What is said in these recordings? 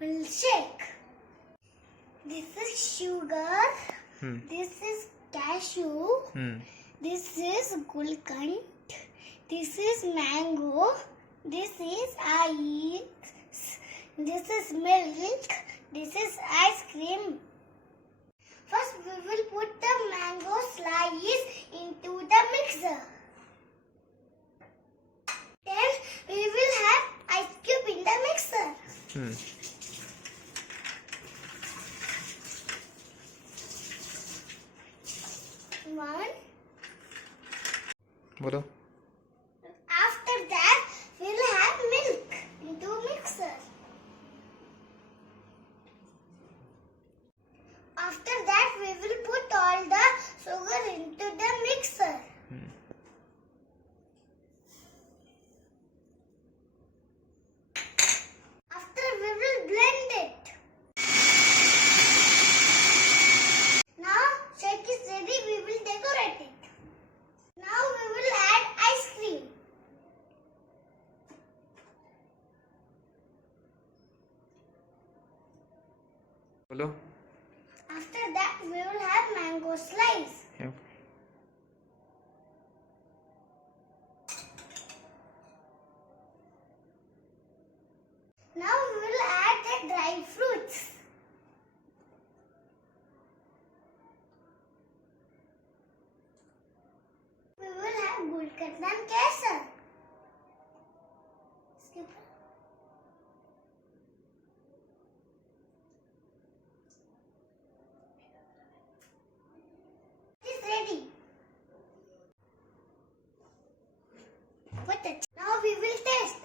will shake. This is sugar. This is cashew. This is gulkand. This is mango. This is ice. This is milk. This is ice cream. First, we will put the mango slice into the mixer. Then, we will have ice cube in the mixer. One. बोलो. After that, we will have milk into mixer. After that, we will put all the sugar into the mixer. After, we will blend it. Now, shake is ready. We will decorate it. Now, we will add ice cream. बोलो. After that, we will have mango slice. Yep. Now we will add the dry fruits. We will have gulkand and kesar. Skip. It is ready. Put it. Now we will taste.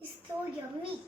It's so yummy.